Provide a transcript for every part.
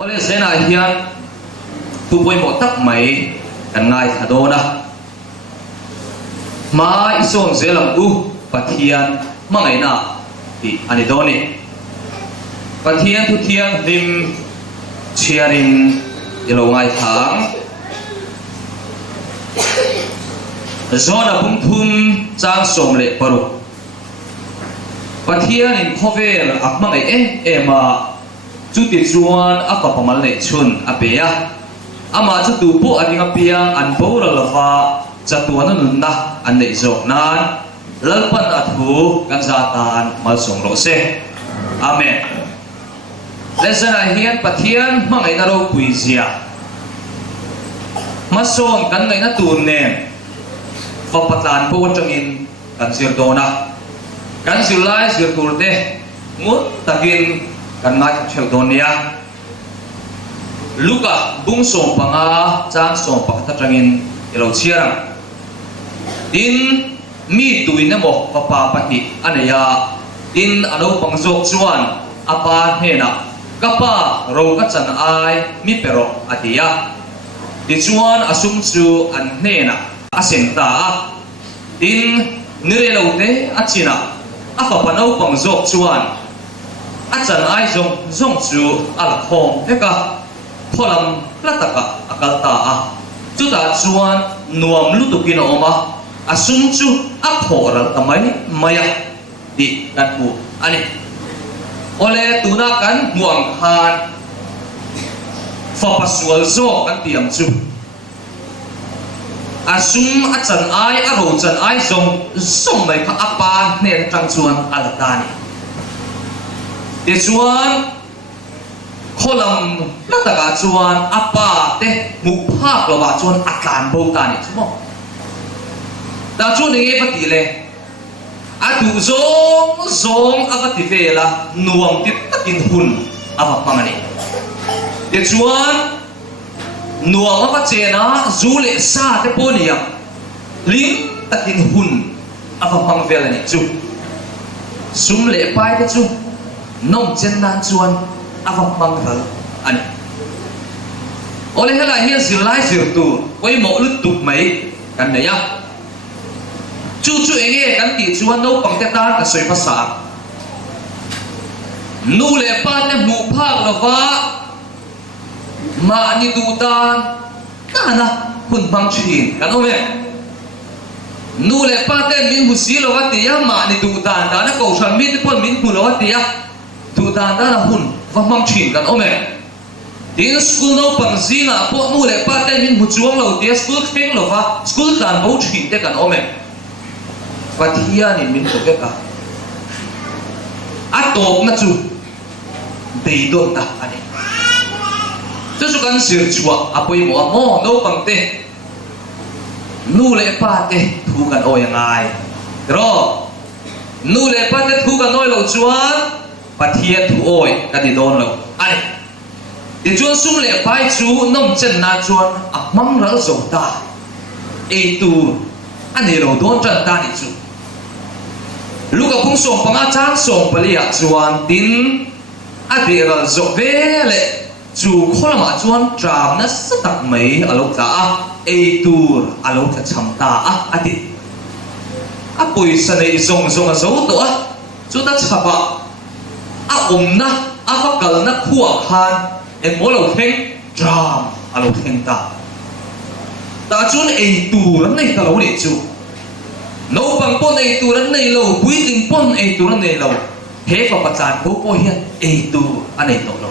ole zena hian tu poi mo tak mai kan ngai thadona ma ison zelam u pathian mangai na ti ani doni pathian tu thiang lim chiarin ilo ngai thang zona bung thum chang som le paru pathian in khovel akmangai ema chuti chuan akapamal le chun apeya ama chu tu po adinga piang an pora lawa chatuana nunna an nei zo nan lalpan athu kan zatan mal song ro se amen lesson a hian pathian mangai na ro puizia mason kan ngai na tun ne fa patlan po changin kan sir dona kan silai sir turte ngut takin kan ngai chel donia luka bung som panga chang som pakta changin ilo chiarang din mi tuina mo papa pati anaya din alo pangzok chuan apa hena kapa ro ka chan ai mi pero atia ti chuan asum chu an hena asenta din nirelote achina apa panau pangzok chuan achan ai zong chu al khom eka tholam plataka akalta a chuta chuan nuam lutukin oma asum chu akhoral tamai maya di kanpu ani ole tuna kan muang khan fa paswal zo kan tiam chu asum achan ai aro chan ai zong mai ka apa ne tang chuan alatani ti chuan kholam lataka chuan apa te mukha lawa chuan atlan bo ta ni chumo ta chu ni pati le atu zong avati vela nuam ti takin hun ava pangani ti chuan nuam ava chena zule sa te ponia lim takin hun ava pang vela ni chu sumle pai te chu nom chen nan chuan ava mangal ani ole hela hian silai sirtu koi mo lut tup mai kan ne ya chu enge kan ti chuan no pangte ta ka soi pasa nu le pa te mu phak lova ma ni du ta kana hun bang chin kan ome nu le pa te min hu si lova ti ya ma ni du ta da na ko san mi te pon min hu lova ti ya du ta da na hun va mang chin kan ome tin school no pang zinga po nu le pa te min hu chuang lo ti school kheng lova school tan bo chin te kan ome pathian in min to ka atop na chu dei don ta ani chu kan sir chua apoi mo no pang te nu le pa te thu kan oi ngai ro nu le pa te thu kan oi lo chuan pathian thu oi ka di don lo ani ti chuan sum le pai chu nom chen na chuan akmang ral zo ta e tu ani lo don chan ta ni chu luka kung som panga chang som palia chuan tin adira zo vele chu kholama chuan tram na satak mai alo ta a e tur alo ta cham ta a ati a poisa nei zong a zo to a chu ta chapa a omna a vakal na khuwa khan e molo theng tram alo theng ta chun e tur nei ta lo le chu no bang pon ei turan nei lo puiting pon ei turan nei lo he fa pachan po hian ei tur anei to lo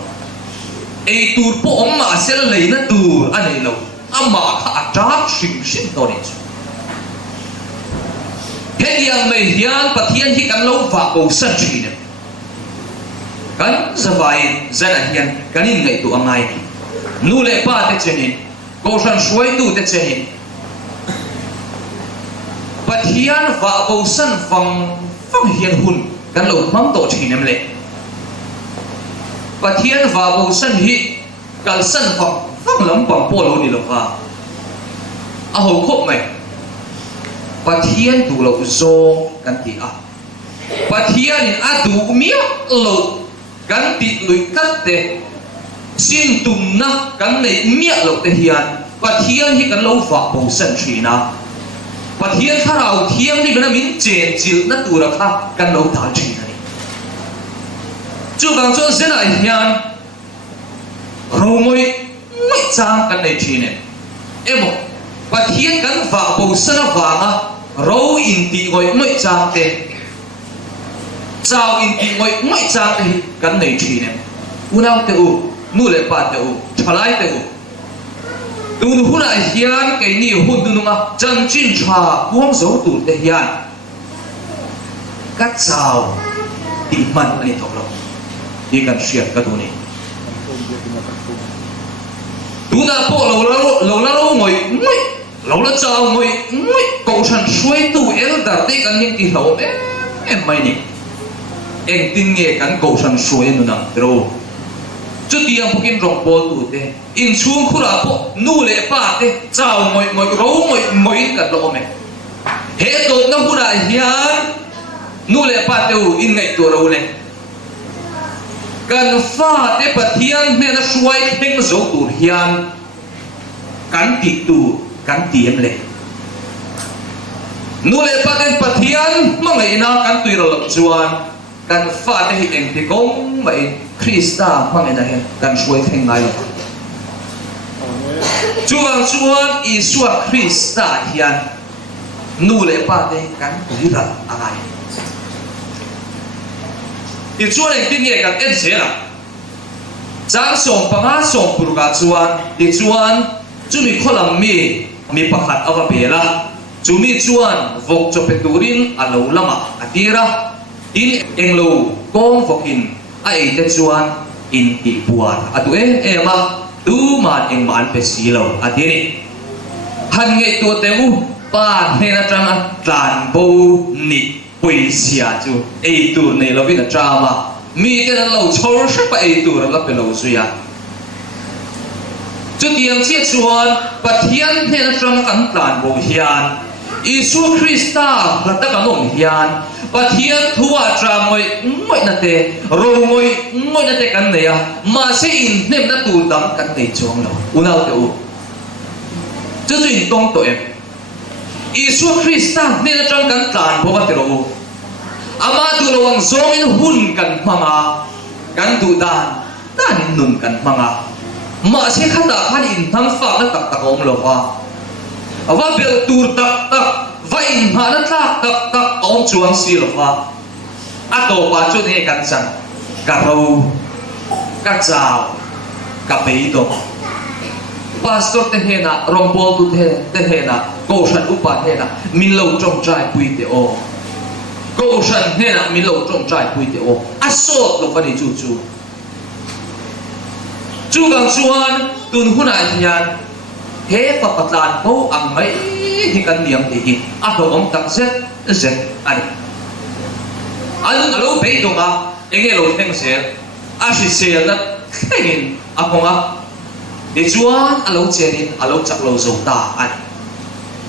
ei tur po omma sel lei na tur anei lo amma kha atrak sim to ni he yang mai hian pathian hi kan lo va ko san chi ne kan savai zana hian kanin ngai tu angai nu le pa te chenin ko san suai tu te chenin pathian va bo san fang hian hun kan lo mam to thinem le pathian va bo san hi kal san fang lam pang po lo ni lo va a ho khop mai pathian tu lo zo kan ti a pathian in a du mi lo kan ti lui kat te xin tùm na kan nei miệng lộc te hiền và thiên hi kan lâu vạ bầu sân trì na và thiên thà rào thiên hi kan min chèn chịu na tu ra kha kan lâu thảo trì na chú càng cho sẽ lại hiền rồi ngồi trang kan nei trì này em một và thiên kan vạ bầu sân vàng á rồi in ti ngồi mới trang te chào in ti ngồi mới trang te kan nei trì này unau te u nu le pa te u thalai te u tu nu huna hian ke ni hun tu nunga chan chin tha buang zo tu te hian ka chao ti man ani thok lo ni kan shia ka tu ni tu na po lo la ngoi lo la chao ngoi ko san suai tu el da te kan ning ti lo em mai ni eng tin nge kan ko san suai nu na tro chút tiền bukin rong bol tu te in chung khura po nu le pa te chao moi ro moi ka lo me he to na khura hian nu le pa te u in ngai tu ro le kan fa te pathian me na suai theng zo tu hian kan ti tu kan ti em le nu le pa te pathian mangai na kan tu ro lo chuan kan fa te hi eng ti kong mai Krista mang ina hian kan suai theng ngai lo chuang chuan Isua Krista hian nu le pa te kan tui ra angai ti chuan eng tin nge kan en se la chang song panga song purga chuan ti chuan chumi kholam mi pakhat awa bela chumi chuan vok chopeturin alo lama atira in englo kong vokin ai te chuan in ti buat atu ema tu man eng man pe silo atini han nge tu te u pa ne na trama tlan bo ni pui sia chu ei tu nei lo vin drama mi te lo chor sha pa ei tu la pe lo suya chu tiang chia chuan pathian ne na trama kan tlan bo hian Isu Krista la ta ka nom hian pathian thua tra moi na te ro moi na te kan nei a ma se in nem na tu dam kan nei chong lo unau te u chu chu in tong to em Isu Krista ne na trang kan tlan bo ka te ro ama tu lo wang zong in hun kan manga kan du dan in nun kan manga ma se khata khan in thang fa na tak tak om lo wa awa bel tur tak vai in ma na tak om chuang si lo wa a to pa chu ne kan sang ka ro ka chao ka pe do pastor te he na rong bol tu te he na ko san upa he na min lo trong trai pui te o ko san he na min lo trong trai pui te o a so lo pa ni chu gang chuan tun hunai hian he pa patlan ko ang mai hi kan niam ti hi a ho om tak zet ani alun alo pe do ma enge lo theng se a si se la thengin a konga de chuan alo cherin alo chak lo zo ta ani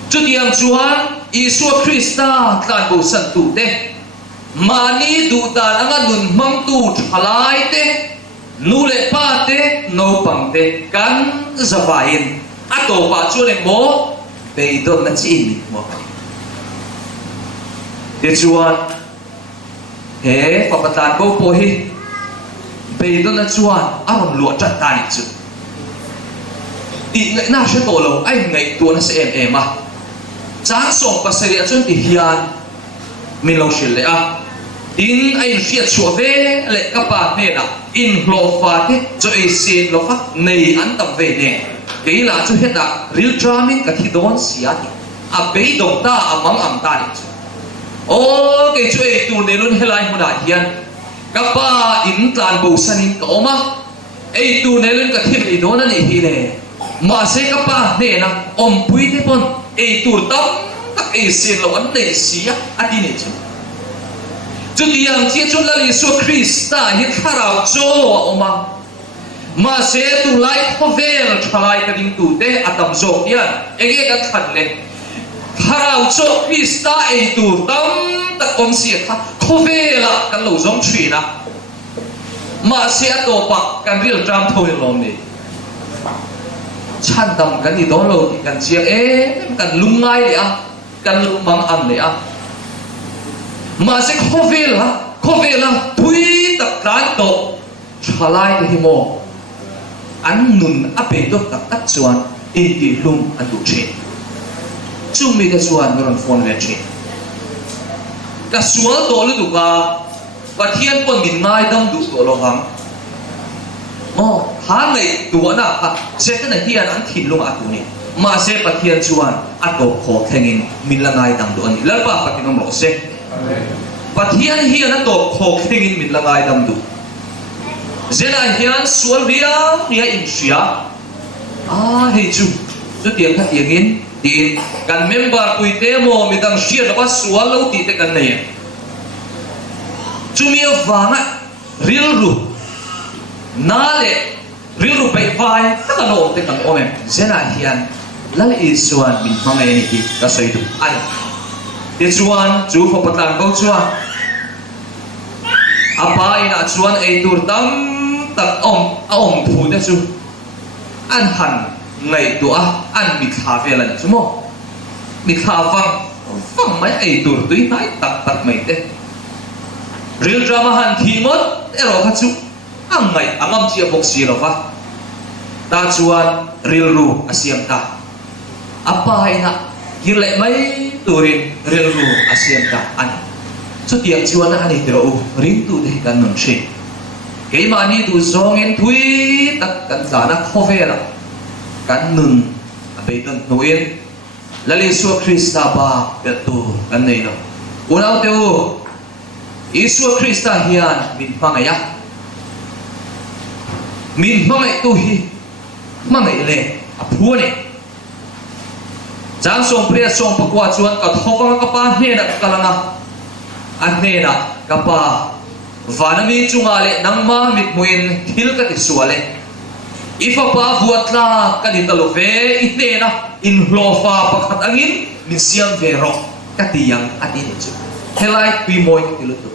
chu tiam chuan Isu Krista tlan bo san tu te mani du ta anga nun mang tu thalai te nu le pa te no pang te kan zavain ato pa chu le mo pe don na chi mi mo de chuan he pa patan ko po hi pe don na chuan aron lo chat ta ni chu ti na she to lo ai ngai tu na se em a chang song pa se ria chun ti hian min lo shil le a in ai fiat chu ve le ka pa ne na in lo fa te cho ai sin lo fa nei an tam ve ne ke la chu het da real dramin ka thi don sia ti a pe dong ta amam am ta ni chu o ke chu ai tu ne lun helai hu da hian ka pa in tlan bo sanin ka oma ai tu ne lun ka thi ri don ani hi le ma se ka pa ne na om pui te pon ai tur tam tak ai sin lo an nei sia ati ne chu chu tiang chi chu la Isu Krista hi tharau cho oma ma se tu lai khovel thalai ka ding tu te atam zo hian ege ka than le tharau cho Krista ai tu tam tak om si kha khovela kan lo zong thri na mà sẽ tổ bạc cần real drum thôi lòng này chăn đầm cần đi đó lâu thì cần chia cần lung ngay đấy à cần lung bằng ăn đấy à mà sẽ khó về là thui tập đàn tổ trả lại thì mò anh nụn áp bể đốt tập tắt chuan in đi lung anh đủ chết chung mi cái chuan nó phone về chết cái chuan tổ lúc đó và thiên quân mình ngay đông đủ tổ lo hăng há này đủ na sẽ cái này thiên anh thìn lung atu này mà sẽ bắt thiên chuan atu khó khen mình là ngay đông đủ anh lỡ ba bắt thiên nó sẽ bắt thiên hiền nó tổ khó khen mình là ngay đông đủ Zena hian sual riang nia in sia hei chu tiang kha tiang in tin kan member puite mo midang sia da sual lo ti te kan nei chu mi wanga ril ru na le ril ru pai vai ta kan om te kan om Zena hian lal isuan min mangai ni ti ka soi du ai te chuan chu pho patan ko chuan apa ina chuan ei tur tam tak om thu na chu an han ngai tu an mi kha ve lan chu mo mi kha vang mai ei tur tui nai tak mai te real drama han thi ngot ero kha chu ang ngai angam chia bok si lo fa ta chuan real ru asiam ta apa ina hirle mai turin real ru asiam ta an chu tiang chuan ani tro ring tu de kan non che cái mà ni tu song in thui tất cả giả nó khó về là cắn nừng bị tận nuôi là lý số Christa ba biệt tu cái này nó uốn áo tiêu Isu Christa hiền mình mang ấy mình mang ấy tu hi mang ấy lệ phu này Jangan song pria song pakwa chuan ka thokang ka pa hne na kalanga anhe na ka pa vanami chunga le nangma mit muin thil ka ti suale ifa pa vuatla ka ni talove ine na in hlofa pakhat angin min siam ve ro ka ti yang atin chu helai pi moi ti lu tu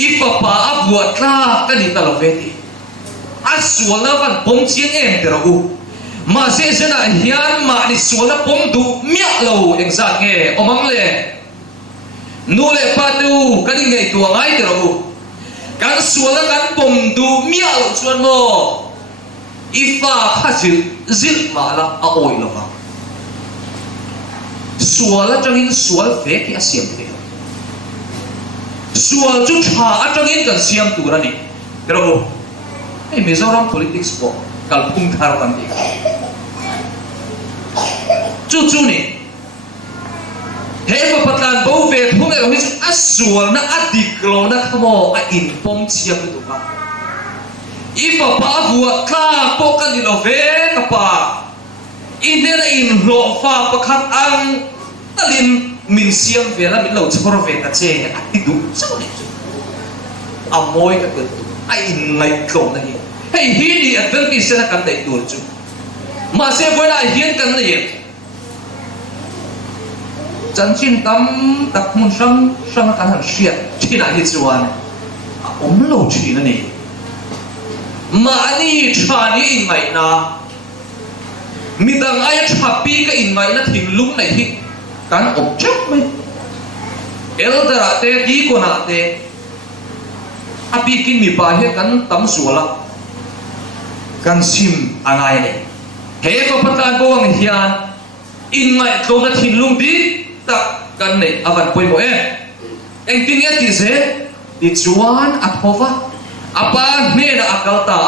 ifa pa vuatla ka ni talove ti asuala van pom chiang em te ro mà sẽ là hiền mà đi xuống là bom đủ miệng lâu em dạng nghe ông mang lệ nô lệ phát tu cái gì ngày tuổi ngay rồi cái xuống là cái bom đủ miệng lâu chuan mò ifa phát zil mà là oi lo ha xuống là trong in xuống về cái xiêm thế xuống chút thà trong in cái xiêm tu ra đi rồi cái Mizoram politics po kalpung thar kan di chu ni he pa patan bo ve thung e hi asual na adiklo na khamo a in pom chiam tu ka ifa pa vuat ka po kan di lo ve ka pa ine na in lo fa pakhat ang talin min siam ve la min lo chhor ve ta che atidu so ni amoy ka tu ai in ngai klo na hi hey hi di advantage na kan dai tur chu ma se voi na hian kan nei chan chin tam tak mun sang kan han sia thina hi chuan lo chi na ni ma ni thani in ngai na mi dang ai thapi ka in ngai na thing lung nei hi kan chak mai eldera te di ko na te api kin mi pa he kan tam suala kan sim angai ne he ko patan ko ang hian in ngai to na thin lung di tak kan nei avan poi mo eng tin ya ti se ti chuan a thova apa me na akal ta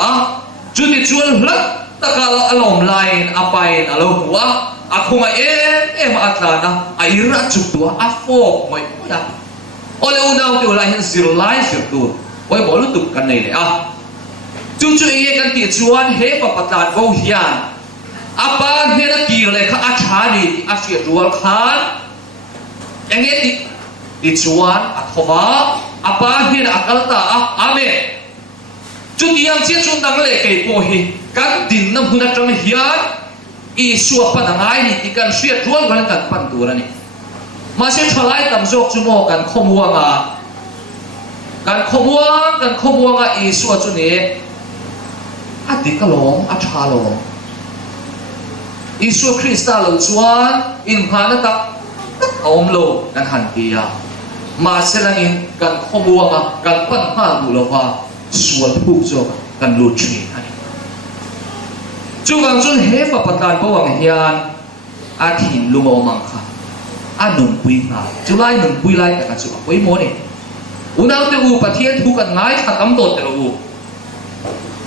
chu ti chuan hlat takal alom lain apain alo huwa akhunga atlana a ira chu tu a fok moi ya ole unau ti ola hin zero lai zero tu oi bo lu tu kan nei le chu ye kan ti chuan he pa patan go hian apa he na ki le kha a thani a sia dual khan engeti di chuan akhova apa hin akalta ame chutiang chia chun dang le ke po hi kan din na huna tang hian I suwa pa ngai ni ti kan sia tuan kan kan pan tu ni ma se thalai tam jok chu mo kan khomuanga กันขบวงอีสัวจุนี้อดีกลงอัชาลงอีสัวคริสต์เราชวนอินพานะตักอมโลกันหันตียมาเสลังอินกันขบวงกันปั้นห้าบุลวาส่วนผู้โจกันลุชีอันนี้จุกังจุนเฮฟปตานพวังเฮียนอาทินลุงอมังค่ะอาหนุ่มปุยงาจุไลหนุ่มปุยไลแต่กันสุขปุยโมนี่อุณาเตอูปะเทียนทุกันง่ายขัดกำตัวเตอู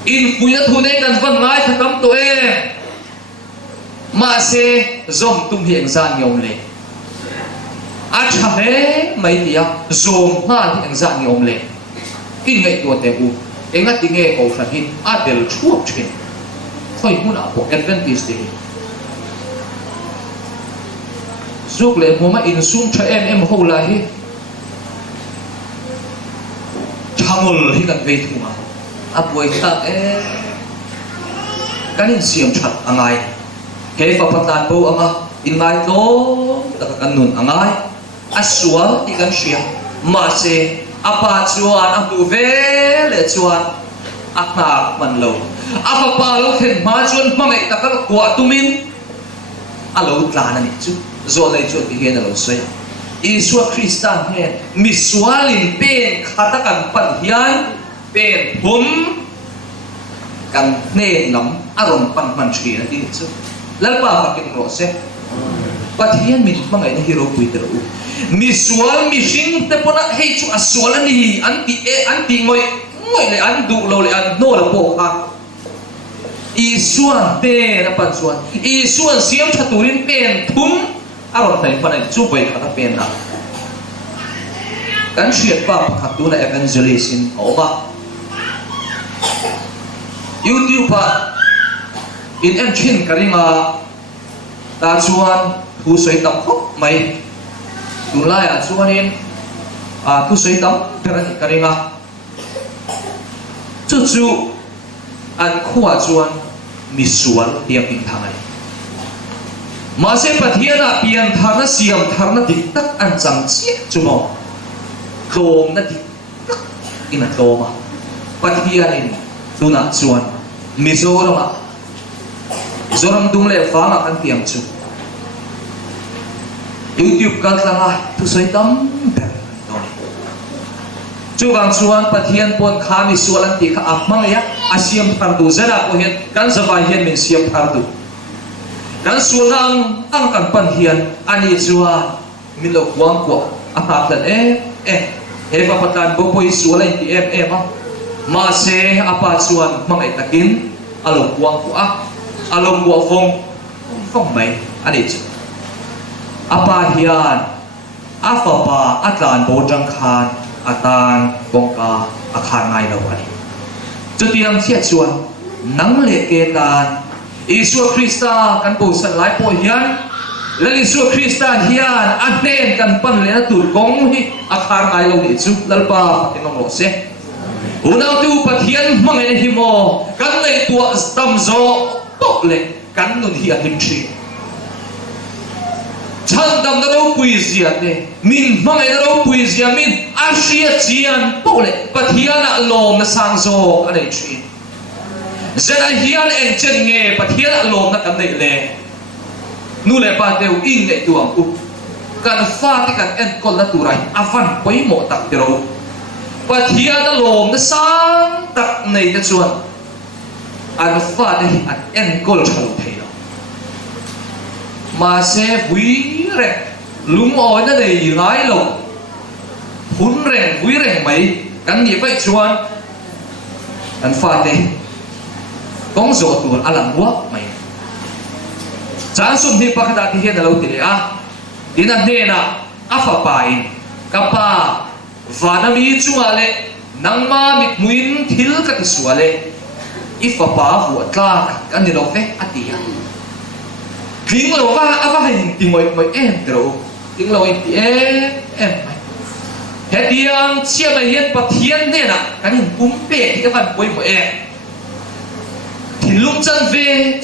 อินปุยทุเนกันวันง่ายขัดกำตัวเองมาเซซอมตุ้มเฮียงซานยอมเลยอาชาเฮไม่เดียวซอมห้าเฮียงซานยอมเลยกินไงตัวเตอูเองก็ติงเงาเอาฝันหินอาเดลชั่วเชนค่อยหุ่นอ่ะพวกแอดเวนติสต์สุกเลยผมมาอินซูมใช้เอ็มหัวไหลช่างอลที่กันเวทุมาอับไว้ตักกันนี่เสียมชัดอ่างไงเฮฟพัฒน์ปูอ่างอินไงโตตะกันนุนอ่างไงอัศวะที่กันเสียมาเซอาปาจวนอับดูเวเลจวนอักหนักมันโลอาปาโลเห็นมาจวนมาไม่ตะกันกวาดตุมินอาโลตลานั่นนี่จุโซเลยจุดที่เห็นเราสวยอิสวาคริสต์เห็นมิสวาลินเป็นขัดกันปัญญาเป็นผมกันเน่นล้ำอารมณ์ปันมันชีนะที่นี่จุแล้วป้าฟังกันรู้สึกปัจจัยมิตรมาไงในฮีโร่คุยเตอร์มิสวาลมิชิงแต่พอนะให้จุอสวาลนี่อันที่งอยเลยอันดูเราเลยอันโน่ละโปะอีส่วนเป็นปัจจุบันอีส่วนเสียงชัตุรินเป็นทุ่มอารมณ์ไหนคนไหนจูบไปขัดเป็นนะกันเชียร์ป้าขัดตัวใน evangelism เอาปะ YouTube ปะอินเอ็มชินกันยังตาชวนผู้สวยต่ำครบไหมดูไล่ชวนอินผู้สวยต่ำกันยังจู่อันขวาจวนมีส่วนเดียวพิงทางไงมาเสพเทียนเปลี่ยนทางนั้นเสียมทางนั้นติดตักอันจังเสียจุโมโกมนั้นติดตักอินโตมาปฏิเทียนดูนักจวนมิโซรมาโซรมดุมเล่ฟ้ามากันเตียงจุ YouTube กันละไงทุกสิ่งตั้มจูบางส่วนปฏิเทียนปนขามิส่วนที่ข้าอับมังยะอาเซียมพาร์ดูเจด้าพอเห็นกันสบายเห็นเป็นเซียมพาร์ดูกันส่วนอังกันปันเทียนอันนี้จวนมิโลกวางกว่าอาหารนั้นเอฟพัฒน์บุปผาส่วนที่มาเสอาปาส่วนมังไอตะกินอารมณ์กวางกว่าอารมณ์กวางฟงไหมอันนี้จวนอาปาเฮียนอาฟปาอัตลานโบจังคานอาตานบงกาอาคารไงเราอันนี้จุดที่นั่งเชียดส่วนนังเล็กเกตานอิสวาคริสต์กันปูสันหลายปอยยันและอิสวาคริสต์เฮียนอันเด่นกันปั้นเลยนะตุลกงที่อาคารไงเราดิจุลัลปาที่น้องรู้เสอุณาตูปะเทียนมังเงินหิโมกันในตัวตั้มโซตกเล็กกันนุนเฮียหิมชีฉันดำเราปุยเสียเดมินมังเอเราปุยเสียมินอาเซียเจียนปุ๊เลยปะเทียนลมนะสังโซอะไรชีเจนเฮียนเอ็นเจนเงปะเทียนลมนะกันได้เลยนู่นแหละปะเดียวอินในตัวอุกันฟาที่กันเอ็นคนละตัวไรอาฟันไปหมดตักเดียวปะเทียนลมนะสังตักในนะส่วนอันฟาที่อันเอ็นคนละตัวไทยมาเซวิเร่ลุงอ๋อยนั่นเลยง่ายลงหุ่นเร่งวิเร่งไหมกันหนีไปชวนกันฟาดเลยกงโจตัวอลังวัวไหมจานสุ่มที่ปากกาที่เห็นเราทีเลยดินันเดน่ะอาฟาปายกับป้าวานามีจัวเลยนังมามิดมุนทิลกัติสวเลยอีฟาป้าหัวตากันนี่เราเฟะอติยาทิ้งเราว่าอะไรทิ้งไว้เอ็มเดี๋ยวทิ้งเราอีกเอ็มไหมเหตุยังเชื่อไม่เห็นปะเทียนเนี่ยนะกันหินปุ้มเป๊ะที่กำลังป่วยหมดถิ่นลุงจันเว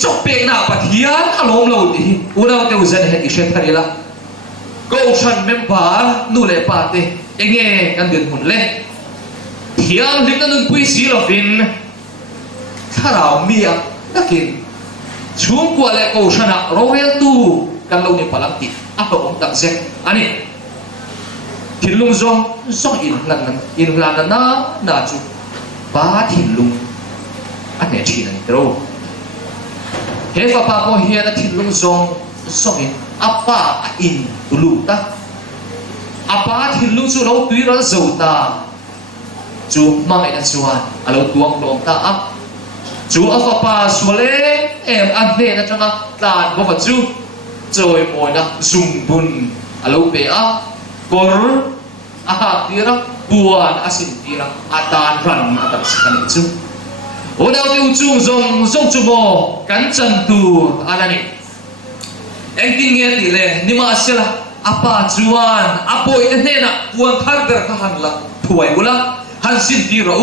จบเป๊ะหน้าปะเทียนอารมณ์เราดิอุณาเตวเจนเห็นอีกเช่นนี้ละก็ฉันเมมบาร์นู่นเลยปาเตเองกันเดือนหุ่นเล่ hiang lim na nun pui si lovin tharau mia takin chung kwa le ko shana royal tu kan lo ni palang ti a ko ong tak zek ani thilung zong zong in lan na chu ba thilung ane thina ni tro he fa pa po hian a thilung zong in apa in ulu ta apa thilung chu lo tui ra zo ta chu mangai na chuan alo tuang lom ta a chu a fa pa suale em an ne na changa tlan bo chu choi moi na zum bun alo pe a kor a ha tira buan asin tira atan ran atak sakani chu oda tu chu zong chu mo kan chan tu anani engting nge ti le nima asela apa chuan apoi ne na buan thar der ka hanla thuai bula han sin ti ro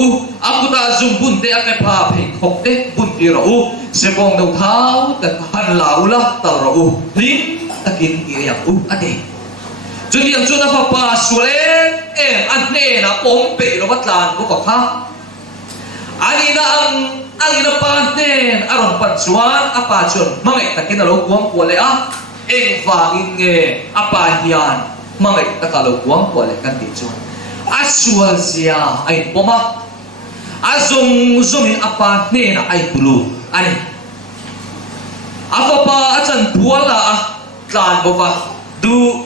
aputa zum bun te ake pha phei khok te bun ti ro se bong dau thau ta han laula ta ro lim takin ti ya ate chu liam chu na fa pa sule em an ne na pom pe ro batlan ko kha ani na ang ina pa ne aron pan chuan apa chun mangai takin alo kuang ko le a eng wangin nge apa hian mangai takalo kuang ko le kan ti chuan aswal sia ay poma azong zomi apa ne na ay pulu ani apa pa achan puala a tlan bova du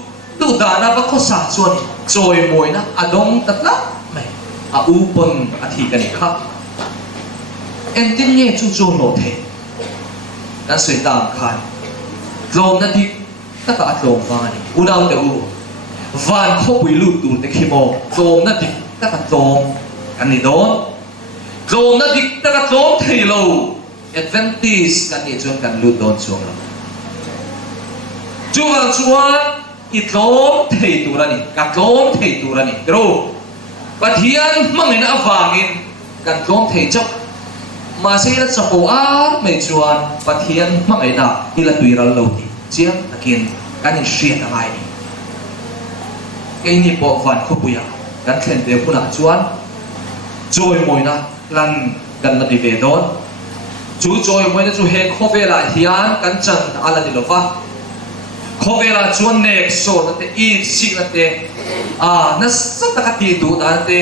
dana ba ko sa chuan choi moi na adong tatla mai a upon athi kan kha en tin nge chu chu no the na sui tam khan lom na ti ta ka lom wa ni udau te u van kho pui lu tu te khimo lom na ti ta ka lom kan ni don lom na ti ta ka lom thei lo advantage kan ni chuan kan lu don chuang lo chuan it lom thei tu ra ni ka lom thei tu ra ni tro pathian mangin awangin kan lom thei chok mà sẽ là cho cô á mấy chuan pathian mangai na ila tuiral lo ti chiang takin kanin shriat amai ni cái ni po van kho puya kan thlen te puna chuan joy moi na lan kan la ti ve don chu joy moi na chu he kho ve la hian kan chan ala ni lova kho ve la chuan nek so na te i si na te a na sa ta ka ti tu ta te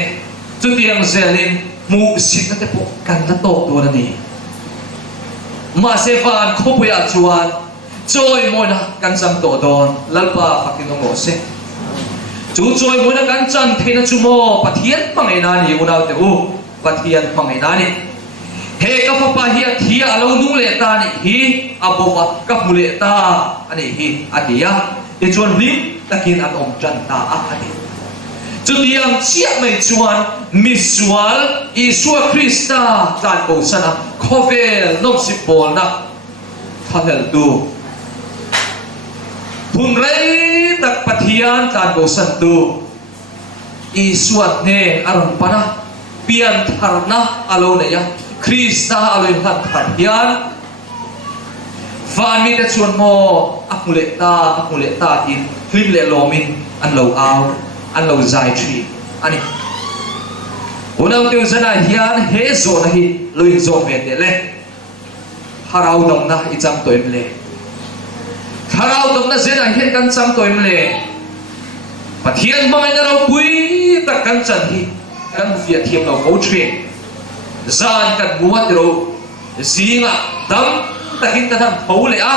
chu tiang zelin mu sit na te po kan na tok tu na ni ma se van kho puya chuan joy moi na kan sam to don lalpa fakin ngo se chú trôi mỗi lần cắn chân thì nó chú mò pathian bằng ngày nào thì nào thì pathian bằng ngày nào thì he các papa hi thia alo nu le ta ni hi abova các mu le ta ani hi adia e chuan lim takin an om chan ta a ati chu tiang chia mai chuan misual Isua Krista tan bo sana khovel nom sipol na thahel tu Pun rei tak pathian tan bo san tu isuat ne aron pana pian tharna alo ne ya Krista alo han tharian van mi te chuan mo akule ta tin hlim le lomin an lo aw an lo zai tri ani unang teu zana hian he zo na hi loin zo me te le harau dom na i cham toim le harau dom na zena hian kan cham toim le pathian mangai na ro pui tak kan chan hi kan fia thiam lo ko thre zan kan muat ro zinga dam takin ta tham thau le a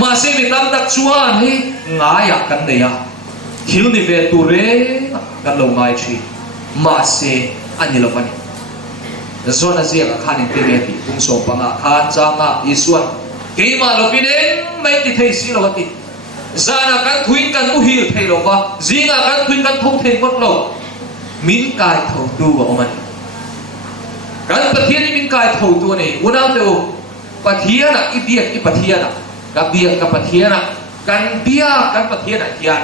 ma se mi tam tak chuan hi ngaya kan ne ya thil ni ve tu re kan lo ngai thi ma se ani lo pani zona zia ka khanin te ne ti tung so panga kha changa isuan keima lo pinen mai ti thei si lo ti zana kan thuin kan u hil thei lo wa zinga kan thuin kan thong thei kot lo min kai thau tu wa man kan pathian ni min kai thau tu ni unau te pathiana i biak i pathiana ka biak ka pathiana kan biak kan pathiana hian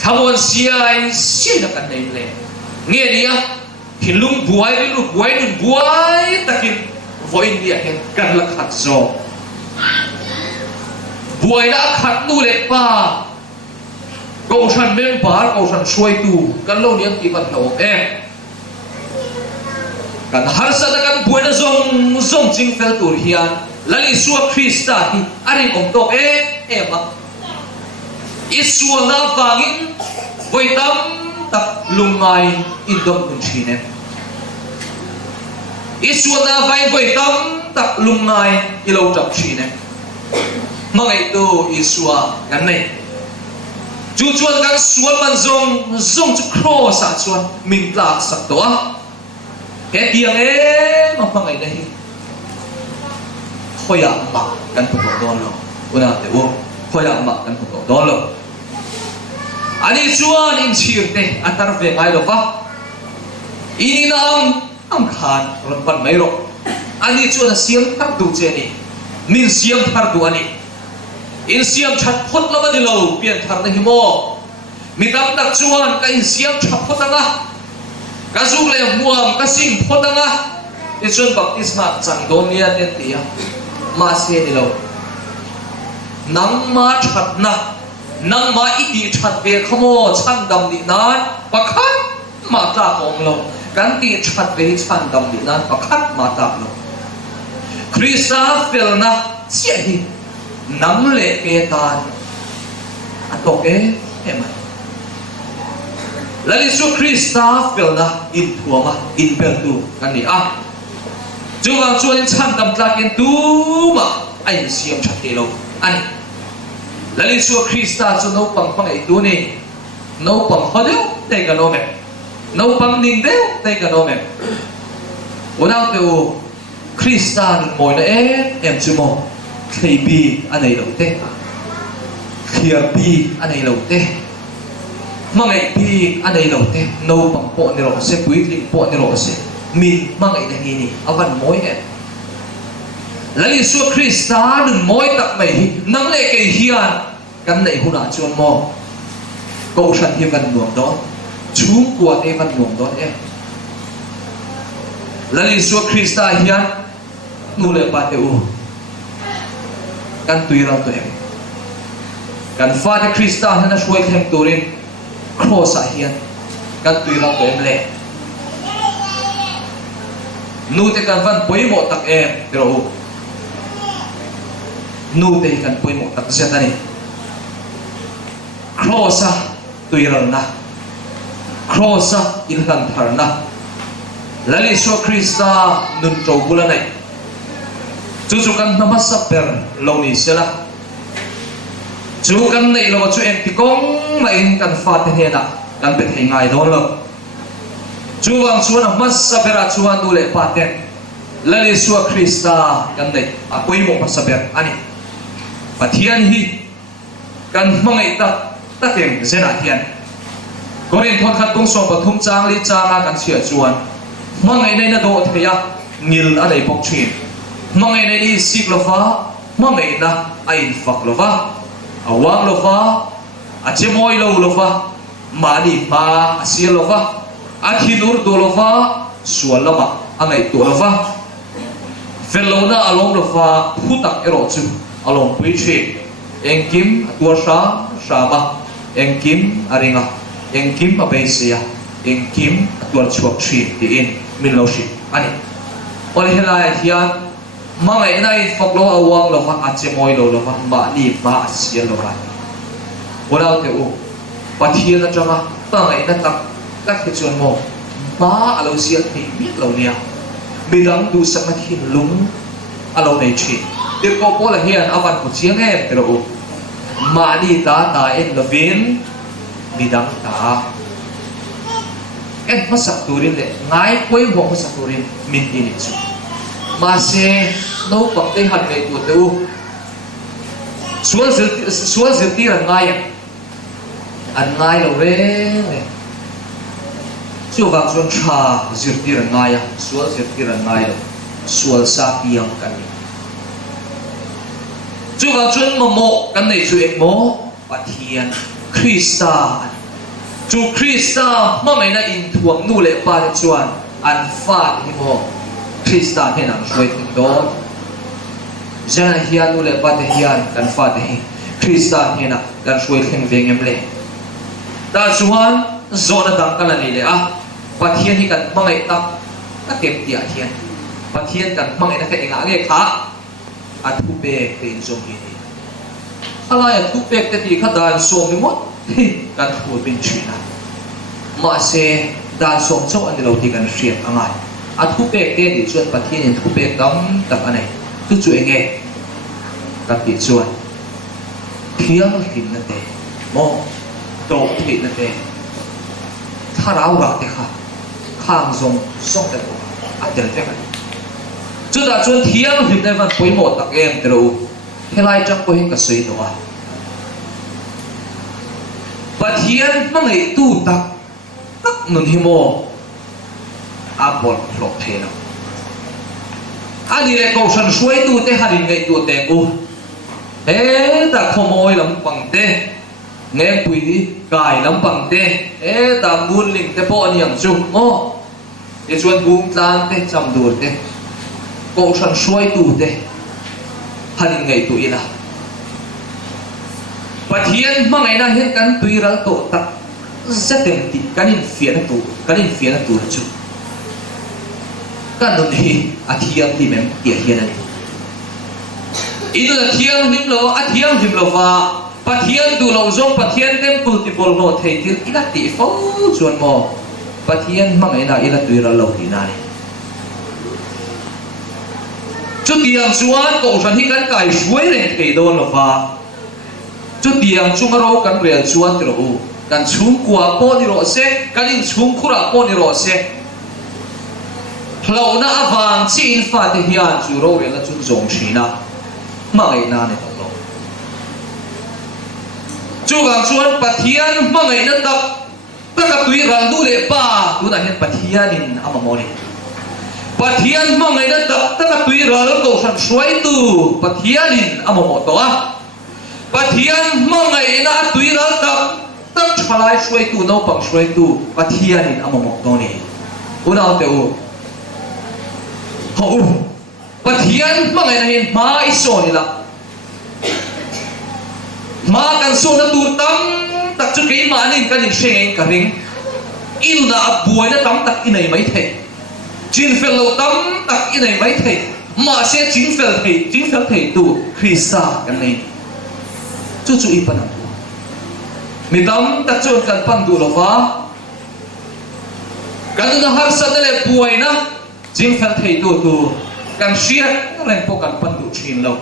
khamuan siai si na kan nei le nge nia hilung buai lu buai nun buai takin voin dia hen kan la khat zo buai la khat nu le pa câu san men bar câu san xuôi tu kan lo niang ti kan lo kan har sa da kan buena zong jing fel tur hian lali suwa Krista hi aring om tok ma isua na wangin voitam tak lungai indom kun chine isua na vai voitam tak lungai ilo tap chine mangai tu isua kan nei chu chuan kan sual man zong chu cross a chuan min tlak sak to a he tiang ma mangai na hi khoya ma kan pu don lo una te wo khoya ma kan pu don lo ani chuan in chirte atar ve ngai lo va ini na ang khan ron pan mai ro ani chuan siam thar du che ni min siam thar du ani in siam that phot la ba di lo pian thar na hi mo mi tam tak chuan ka in siam that phot anga ka zuk le muam ka sim phot anga ti chuan baptisma chang don nia ten tia ma se ni lo nang ma that na nang ma iti that ve khamo chan dam ni na pakhat ma ta kong lo kan ti that ve chan dam ni na pakhat ma ta lo Krista fel na che hi nang le ke tan atok em lali su Krista fel na in thuama in bel tu kan ni a chuwang chuan chan dam tlakin tu ma ai siam that ke lo ani lali su Krista chu no pang ai tu ni no pang hodeu te ka no me no pang ning deu te ka no me without the Krista moi na em chu mo khei bi anei lo te khia bi anei lo te mangai bi anei lo te no pang po ni ro se pui li po ni ro se min mangai na hi ni awan moi lali su Krista nun moi tak mai hi nang le ke hian kan nei huna chuan mo ko san hi kan nuam do chung kwa te kan nuam do lali su Krista hian nu le pa te u kan tuira to kan fa de Krista na suai them turin cross a hian kan tuira to le nu te kan van poi mo tak pero nu te kan poi mo tak setani cross a tuira na cross a in kan thar na lali su Krista nun tro bula nai chu kan namasa per lo ni sela chu kan nei lo chu em ti kong mai in kan fa te hena kan be thei ngai don lo chu wang chu na masa per a chuan du le pa ten lali su Krista kan nei a poi mo masa per ani pathian hi kan mangai ta teng zena hian korin thon khat tung so pathum chang li changa kan sia chuan mangai nei na do theya ngil a dei pok thin mangai nei ni sik lova mangai na ai fak lova awang lova a chemoi lo lova mani ma asia lova a thinur do lova sual lama angai to lova felona along lova putak ero chu along pui che engkim atua sha ba engkim aringa engkim abesia engkim atua chuak thi ti in min lo shi ani ol helai hian mangai nai fok lo awang lo fa achemoi lo lo fa ma ni ma asia lo ra wala te u pathian na chama mangai na tak ke chon mo ba alo sia thi miet lo nia midang du sama hin lung alo nei chi te ko po la hian awan ko chiang pero u ma ni ta en lo vin midang ta en masak turin le ngai koi ho masak turin min ni chu ma se no pak te han nei tu te u sual zil ti ran ngai an ngai lo re chu wang chuan tha zil ti ran ngai sual zil ti ran ngai lo sual sa piang kan ni chu wang chuan mo kan nei chu ek mo pathian Krista chu Krista mangai na in thuang nu le pa chuan an fa hi mo Krista he nang shoi tin do jana hian nu le pa te hian kan fa te hi Krista he na kan shoi theng veng em le ta chuan zona dang kala ni le a pathian hi kan mangai tak ka kem tia thian pathian kan mangai na ka enga nge kha a thu pe te in zom hi ala ya thu pe te ti kha dan som ni mo kan thu bin china ma se dan som chau an lo ti kan riam angai a thu pe te ti chuan pathian in thu pe kam tak anei tu chu enge ka ti chuan thiang hin na te mo to thi na te tha rau ra te kha khang zong song te ko a tel te ka chu da chuan thiang hin na van poi mo tak em te ro helai chang ko hin ka sei to a pathian mangai tu tak tak nun hi mo a bol flop the na ani le ko san suai tu te harin ngai tu te ku ta khomoi lam pang te nghe quỷ đi cài lắm bằng tê ta buôn linh tê bỏ niệm chung ô để chuan buông tan tê chăm đuổi tê cổ sẵn xuôi tù tê hành ngày tụi là và thiên mà ngày nay hết cắn tùy ra tổ tắc rất tiền tị cắn in phía là tụ là chung cắn đồn đi thiên thì mình tiệt thiên này ý là thiên hiểm lo thiên hiểm lo và pathian tu lo zong pathian temple ti bol no thei tir ila ti fo chuan mo pathian mangai na ila tuira lo hi na ni chu tiang chuan ko san hi kan kai suai ren thei don lo fa chu tiang chu ngaro kan rian chuan ti ro kan chung kwa po ni ro se kan in chung khura po ni ro se hlo na awang chi in fa te hian chu ro re la chu zong thina mangai na ne chu gang chuan pathian mangai na tak taka tui ran du le pa tu na hen pathian in amamoni pathian mangai na tak taka tui ran ko san suai tu pathian in amamo to a pathian mangai na tui ran tak chalai suai tu no pang suai tu pathian in amamo to ni una te u ho pathian mangai na hen ma iso ni la ma kan so na tu tam tak chu ke ma nin kan in sheng ka ring in na buai na tam tak inai mai the chin fel lo tam tak inai mai the ma se chin fel the tu krista kan nei chu chu i pana mi tam tak chu kan pan du lo wa kan na har sa le buai na chin fel the tu kan shia ren po kan pan du chin lo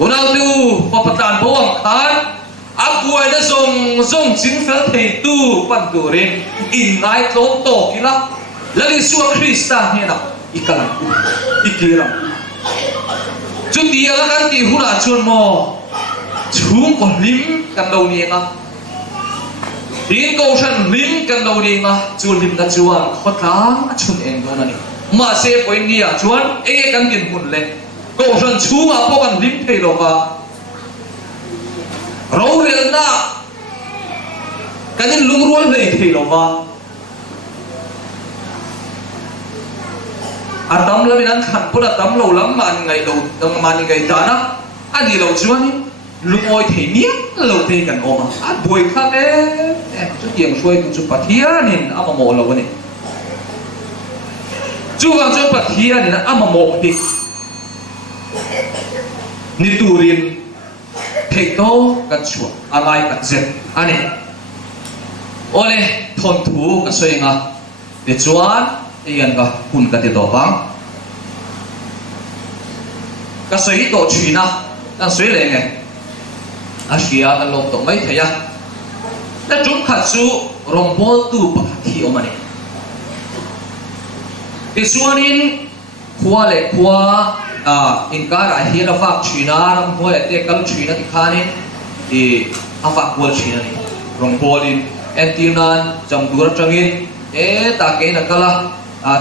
unau tu papatan bawang kan abuai na zong jing fel thei tu pan tu rin in ngai tlom to kila lali suwa krista he na ikalan ikiram chu tia la kan ti hula chun mo chung ko lim kan lo ni nga in ko san lim kan lo ni nga chu lim na chuan khotlang chun eng do na ni ma se point ni a chuan enge kan kin hun le ko san chunga po kan lim thei lo ka ro rel na kanin lungrual nei thei lo ka atam la binan khan pura tam lo lam man ngai lo dang man ngai ta na ani lo chuan lungoi thei ni lo thei kan oma a boi kha be chu tiang suai chu pathianin ama mo lo ni chu gang chu pathianin ama mo ti ni turin thekto kan chua angai kan zet ani ole thon thu ka soinga de chuan ian ka hun ka te do bang ka soi to china ta soi le nge asia kan lok to mai thaya ta chung khat chu rombol tu pakhi omani de chuanin khwa le khwa inkara hira fak china ram hoi te kal china ti khani afak bol china ni rombolin entinan jamdur changin ta ke na kala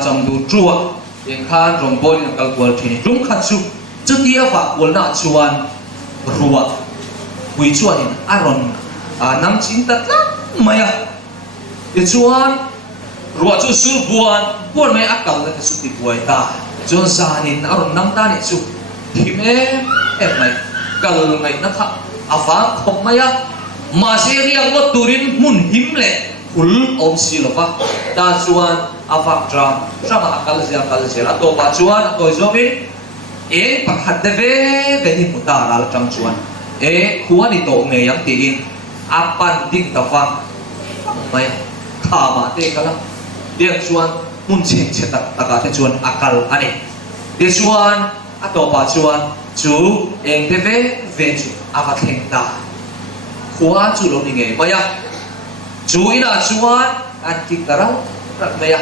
jamdur truwa in khan rombolin kal bol chini rum khatsu chuti afak bol na chuan ruwa hui chuan in aron nam chin tat la maya chuan ruwa chu sur buan mai akal na su ti buai ta John sanin aron nam ta ni chu thime mai kal ngai na tha afa khom maya masih yang ngot turin mun himle hul om silova ta chuan avak dram sama akal sia atau pacuan atau zomin pakhat de ve ni mutara al tang chuan khuan ito nge yang tiin apan ding tawang maya khama te kala dia chuan mun chen chetak taka te chuan akal ani dia chuan atau pacuan chu eng de ve chu avat theng ta khua chu lo ni nge maya chu ina chuan an ki karau rat maya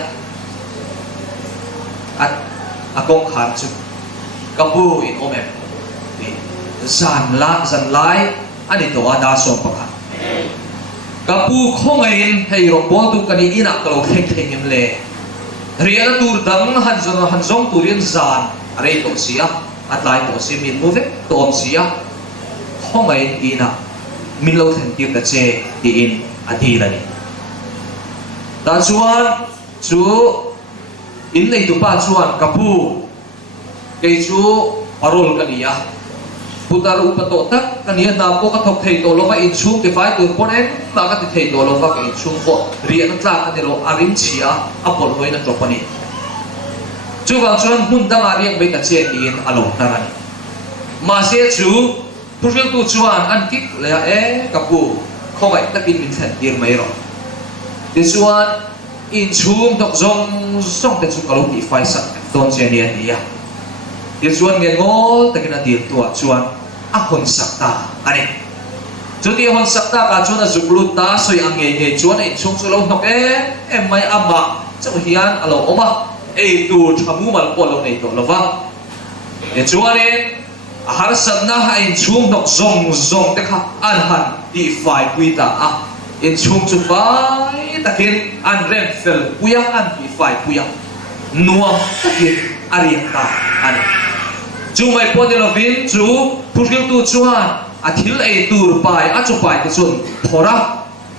at akong khan chu kabu in omem zan lai ani to ada so pakha kapu khongain hei ro bol tu kani ina kalo theng em le rial tur dang han zong turin zan are to sia atlai to simin move to om sia khongain ina min lo theng ti ka che ti in adilani ta chuan chu in nei tu pa chuan kapu kei chu parol kania putaru pato tak kania na ko ka thok thei to lova in chung ke fai tur pon em ta ka thei to lova ka in chung ko rian tla ka dilo arin chia apol hoina tropani chu wang chuan hun dang ariang be ka che in alo tarani ma se chu puril tu chuan an kik le kapu khowai takin min than tir mai ro ti chuan in chung dok zong te chu kalo ti fai sak ton che ni ania ti chuan nge ngol takin atir tua chuan a hon sakta ani chu ti hon sakta ka chuan a zuklu ta soi ang nge chuan in chung chu lo nok em mai ama chu hian alo oma tu thamu mal polo nei to lova e chuan har sanna ha in chung dok zong te kha an han ti fai puita a in chung chu fai takin an rem fel puya an ti fai puya nuam takin ariata ani chu mai po de lovin chu puril tu chuan a thil ei tur pai a chu pai te chun thora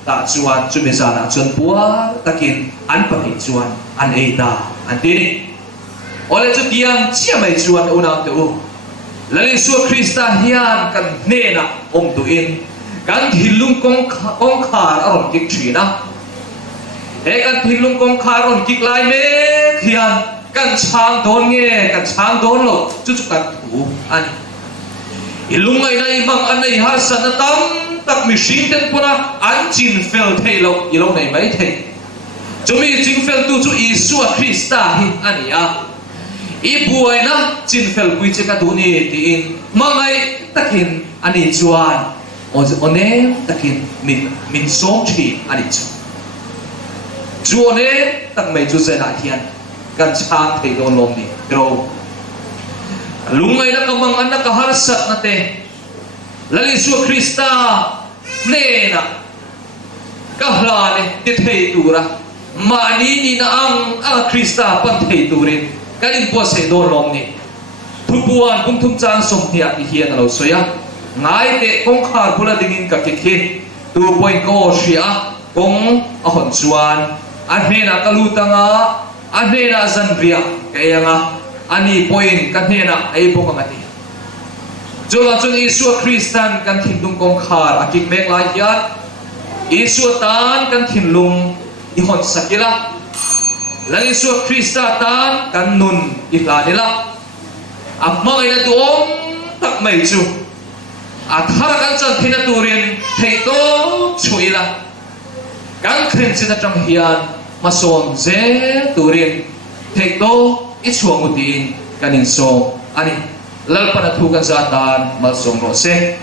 ta chuan chu me zana chun puar takin an pahi chuan an ei da an tini ole chu tiang chia mai chuan una te u lali su krista hian kan nena om tu in kan thilung kong khar aron kik thina kan thilung kong khar on kik lai me hian kan chang don nge kan chang don lo chu kan thu ani ilungai nai mang anei har san tam tak mi shin ten puna an chin fel thailo ilo nei mai thei chumi chin fel tu chu isu krista hi ani a i buai na chin fel pui che ka tu ni ti in mangai takin ani chuan one takin min som thi ani chu one tak mai chu se na hian kan chang thei don lom ni ro lungai na kamang anak ka harsat na te lali su krista ne na kahla ne ti thei tura mani ni na ang krista pan thei turin kanin po se don lom ni thupuan kum thum chang som thia ti hian lo soya ngai te kong khar pula dingin ka kikhi 2 ko sia kong ahon chuan an hena kalutanga an hena zanbria kaya nga ani point kan hena ay po kangati jola chun isu kristan kan thindung kong khar akik mek lai hiat isu tan kan thinlung ihon sakila lang isu krista tan kan nun ihlanila amma ina tuom tak mai chu athara kan chan thina turin theito chuila kan khren sina tram hian mason ze turin theito ichuang utin kanin so ani lalpan at hukan zatan malsong rose